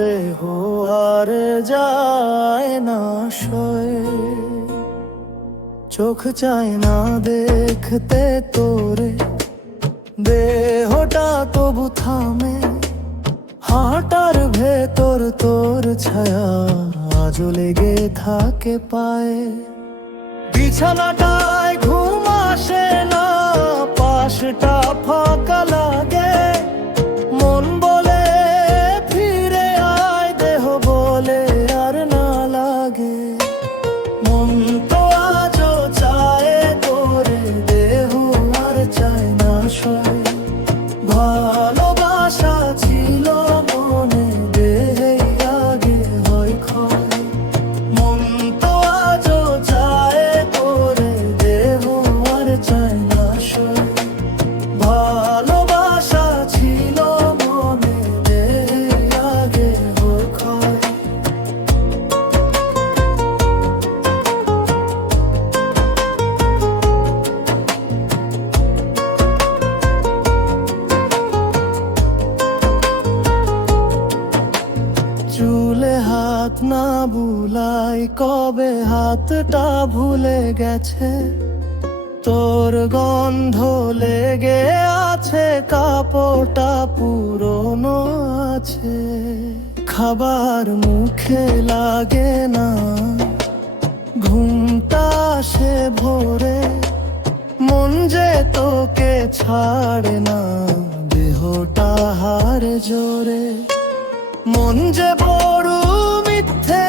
দেহ আর যায় না সয়ে। চোখ চায় না দেখতে তোরে, দেহটা তবু থামে। হাঁটার ভেতর তোর ছায়া আজও লেগে থাকে পায়ে। বিছানাটায় ঘুম আসে না, পাশটা ফাঁকা লাগে। মন বলে ফিরে আয়, দেহ বলে আর না লাগে। মন তো আজও চায় তোরে, দেহ আর চায় না সয়। ভালোবাসা ছিল মনে, দেহে আগে হয় ক্ষয়। মন তো আজও চায় তোরে, দেহ আর চায় না সয়। ভালোবাসা ছিল মনে, দেহে আগে হয় ক্ষয়। চুলে হাত না বুলাই, কবে হাতটা ভুলে গেছে। তোর গন্ধ লেগে আছে, কাপড়টা পুরনো আছে। খাবার মুখে লাগে না, ঘুমটা আসে ভোরে। মন যে তোকে ছাড়ে না, দেহটা হারে জোরে। মন যে বড় মিথ্যে